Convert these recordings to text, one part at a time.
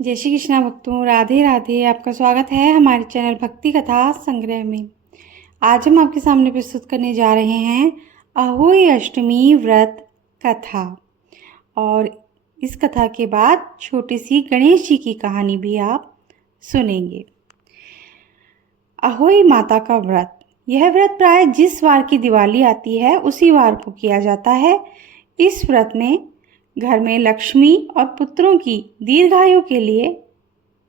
जय श्री कृष्णा भक्तों, राधे राधे। आपका स्वागत है हमारे चैनल भक्ति कथा संग्रह में। आज हम आपके सामने प्रस्तुत करने जा रहे हैं अहोई अष्टमी व्रत कथा। और इस कथा के बाद छोटी सी गणेश जी की कहानी भी आप सुनेंगे। अहोई माता का व्रत। यह व्रत प्राय जिस वार की दिवाली आती है उसी वार को किया जाता है। इस व्रत में घर में लक्ष्मी और पुत्रों की दीर्घायु के लिए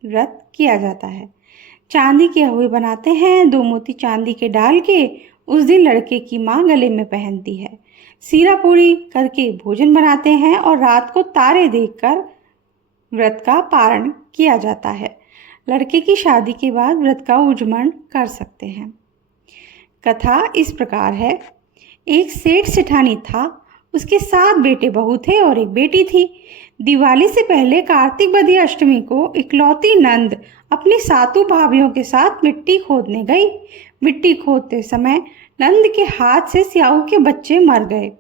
व्रत किया जाता है। चांदी के अहोई बनाते हैं। 2 मोती चांदी के डाल के उस दिन लड़के की माँ गले में पहनती है। सीरा पूरी करके भोजन बनाते हैं और रात को तारे देखकर व्रत का पारण किया जाता है। लड़के की शादी के बाद व्रत का उजमन कर सकते हैं। कथा इस प्रकार है। एक सेठ सेठानी था। उसके 7 बेटे बहू थे और एक बेटी थी। दिवाली से पहले कार्तिक बदी अष्टमी को इकलौती नंद अपनी 7 भाभियों के साथ मिट्टी खोदने गई। मिट्टी खोदते समय नंद के हाथ से स्याऊ के बच्चे मर गए।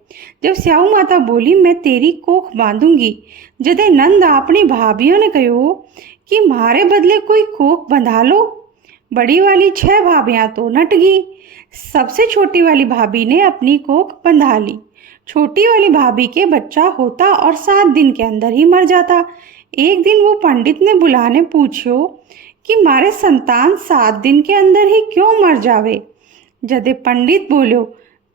जब स्याऊ माता बोली, मैं तेरी कोख बांधूंगी, जदे नंद अपनी भाभियों ने कहो कि मारे बदले कोई कोख बंधा लो। बड़ी वाली 6 भाभियां तो नट गई। सबसे छोटी वाली भाभी ने अपनी कोख बंधा ली। छोटी वाली भाभी के बच्चा होता और 7 दिन के अंदर ही मर जाता। एक दिन वो पंडित ने बुलाने पूछो कि मारे संतान 7 दिन के अंदर ही क्यों मर जावे। जदे पंडित बोलो,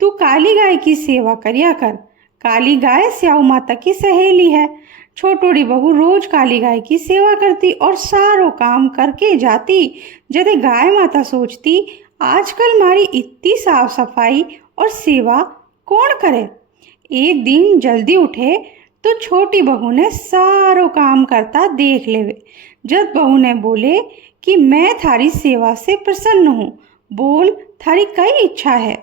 तू काली गाय की सेवा करिया कर। काली गाय स्याऊ माता की सहेली है। छोटोड़ी बहू रोज काली गाय की सेवा करती और सारो काम करके जाती। जदे गाय माता सोचती, आजकल मारी इतनी साफ सफाई और सेवा कौन करे। एक दिन जल्दी उठे तो छोटी बहू ने सारो काम करता देख लेवे। जब बहू ने बोले कि मैं थारी सेवा से प्रसन्न हूँ, बोल थारी कई इच्छा है।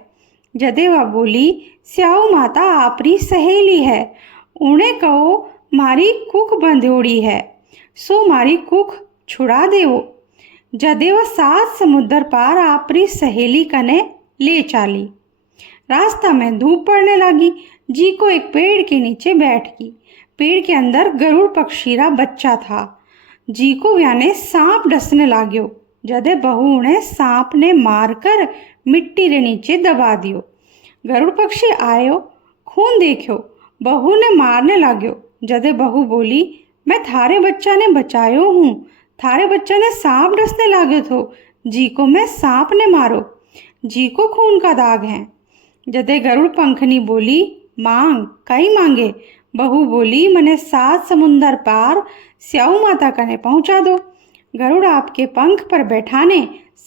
जदे वह बोली, स्याऊ माता आपरी सहेली है, उन्हें कहो मारी कुख बंधोड़ी है, सो मारी कुख छुड़ा देवो। जदे वह 7 समुद्र पार आपरी सहेली कने ले चाली। रास्ता में धूप पड़ने लगी। जी को एक पेड़ के नीचे बैठ गई। पेड़ के अंदर गरुड़ पक्षीरा बच्चा था। जी को याने सांप डसने लाग्यो। जदे बहू ने सांप ने मारकर मिट्टी रे नीचे दबा दियो। गरुड़ पक्षी आयो, खून देखो, बहू ने मारने लाग्यो। जदे बहू बोली, मैं थारे बच्चा ने बचायो हूँ, थारे बच्चा ने सांप डसने लाग्यो थो, जी को मैं सांप ने मारो, जी को खून का दाग है। जदे गरुड़ पंखनी बोली, मांग कई मांगे। बहू बोली, मने 7 समुंदर पार स्याऊ माता कने पहुंचा दो। गरुड़ आपके पंख पर बैठाने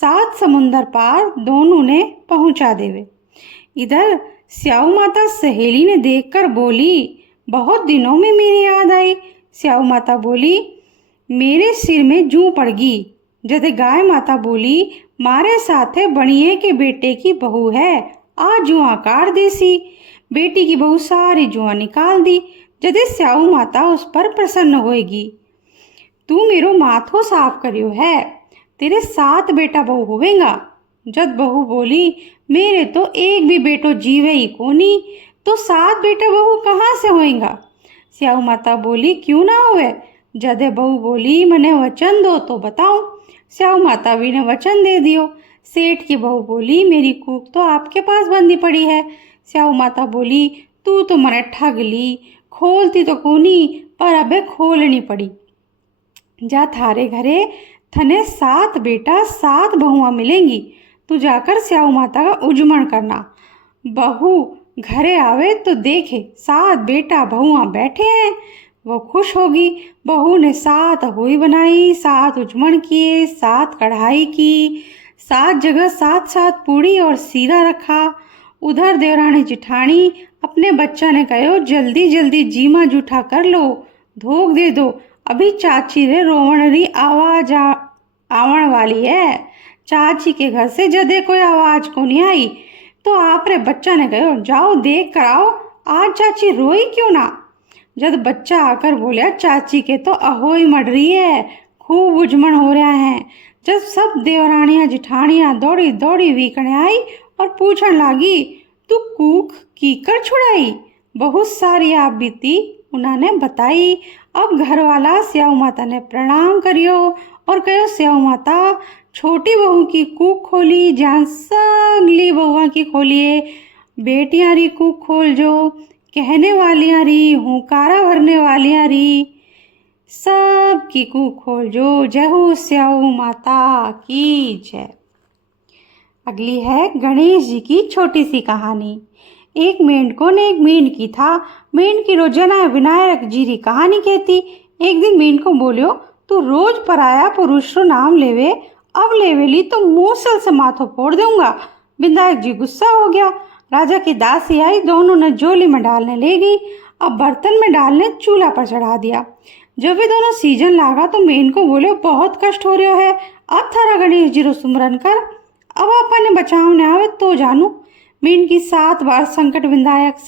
7 समुंदर पार दोनों ने पहुंचा देवे। इधर स्याऊ माता सहेली ने देखकर बोली, बहुत दिनों में मेरी याद आई। स्याऊ माता बोली, मेरे सिर में जूं पड़ गई। जदे गाय माता बोली, मारे साथे बणिए के बेटे की बहू है, आज जुआ काट देसी। बेटी की बहू सारी जुआ निकाल दी। जदे स्याऊ माता उस पर प्रसन्न होएगी। तू मेरो माथो साफ करियो है, तेरे 7 बेटा बहू होवेगा। जद बहू बोली, मेरे तो एक भी बेटो जीवे ही कोनी, तो 7 बेटा बहू कहाँ से होएगा। स्याऊ माता बोली, क्यों ना होवे। जदे बहू बोली, मने वचन दो तो बताऊं। स्याऊ माता भी ने वचन दे दियो। सेठ की बहू बोली, मेरी कूक तो आपके पास बंधी पड़ी है। स्याऊ माता बोली, तू तो मने ठग ली, खोलती तो कोनी पर अबे खोलनी पड़ी। जा थारे घरे थने 7 बेटा 7 बहुआं मिलेंगी, तू जाकर स्याऊ माता का उजमण करना। बहू घरे आवे तो देखे 7 बेटा बहुआं बैठे हैं, वो खुश होगी। बहू ने 7 अहोई बनाई, 7 उजमण किए, 7 कढ़ाई की, 7 जगह 7 पूड़ी और सीरा रखा। उधर देवरानी जिठानी अपने बच्चा ने कहो, जल्दी जल्दी जीमा जूठा कर लो, धोख दे दो, अभी चाची रे रोवण री आवाज आवण वाली है। चाची के घर से जदे कोई आवाज को नहीं आई तो आप रे बच्चा ने कहो, जाओ देख कर आओ, आज चाची रोई क्यों ना। जब बच्चा आकर बोलिया, चाची के तो अहोई मर रही है, खूब उजमण हो रहा है। जब सब देवरानियां जिठानियां दौड़ी दौड़ी वीकने आई और पूछने लगी, तू कूक कीकर छुड़ाई। बहुत सारी आप बीती उन्होंने बताई। अब घर वाला स्याऊ माता ने प्रणाम करियो और कहो स्याऊ माता छोटी बहू की कूक खोली जान सगली बहुआ की खोलिए बेटियां री कूक खोल जो कहने वालियां री हुंकारा भरने वालियां री सब की कूक खोल जो जय हो स्याऊ माता की जय। अगली है गणेश जी की छोटी सी कहानी। एक मेंढको ने एक मेंढकी था। मेंढकी रोजाना विनायक जी री कहानी कहती। एक दिन मेंढको बोलियो तू रोज पराया पुरुष रो नाम लेवे, अब लेवेली तो मूसल से माथो फोड़ दूंगा। विनायक जी गुस्सा हो गया। राजा की दासी आई, दोनों ने झोली में डालने ले गई। अब बर्तन में डालने चूल्हा पर चढ़ा दिया। जब वे दोनों सीजन लागा तो मेंढको बोले बहुत कष्ट हो रहा है, अब थारा गणेश जी रो सुमरन कर, अब अपने बचावने आवे तो जानू। मेंढकी 7 बार संकट विंदायक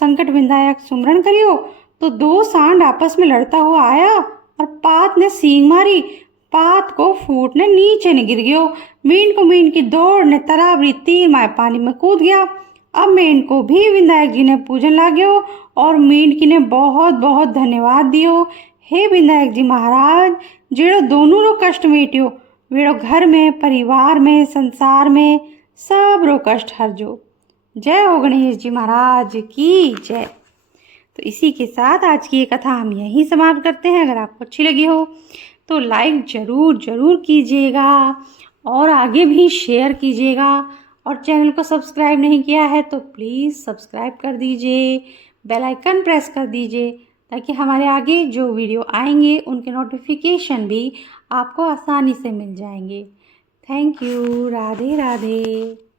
सुमरन करियो तो 2 सांड आपस में लड़ता हुआ आया और पात ने सींग मारी। पात को फूटने नीचे ने गिर गयो। मेंढकी दौड़ने तरावरी तीर माय पानी में कूद गया। अब मेंढको भी विनायक जी ने पूजन लाग्यो और मेंढकी ने बहुत बहुत धन्यवाद दियो। हे विनायक जी महाराज, जेड़ो दोनों रो कष्ट मेटियो, वेड़ो घर में, परिवार में, संसार में सब रो कष्ट हरजो। जय हो गणेश जी महाराज की जय। तो इसी के साथ आज की ये कथा हम यहीं समाप्त करते हैं। अगर आपको अच्छी लगी हो तो लाइक ज़रूर कीजिएगा और आगे भी शेयर कीजिएगा, और चैनल को सब्सक्राइब नहीं किया है तो प्लीज़ सब्सक्राइब कर दीजिए, बेल आइकन प्रेस कर दीजिए ताकि हमारे आगे जो वीडियो आएंगे उनके नोटिफिकेशन भी आपको आसानी से मिल जाएंगे। Thank you. राधे राधे।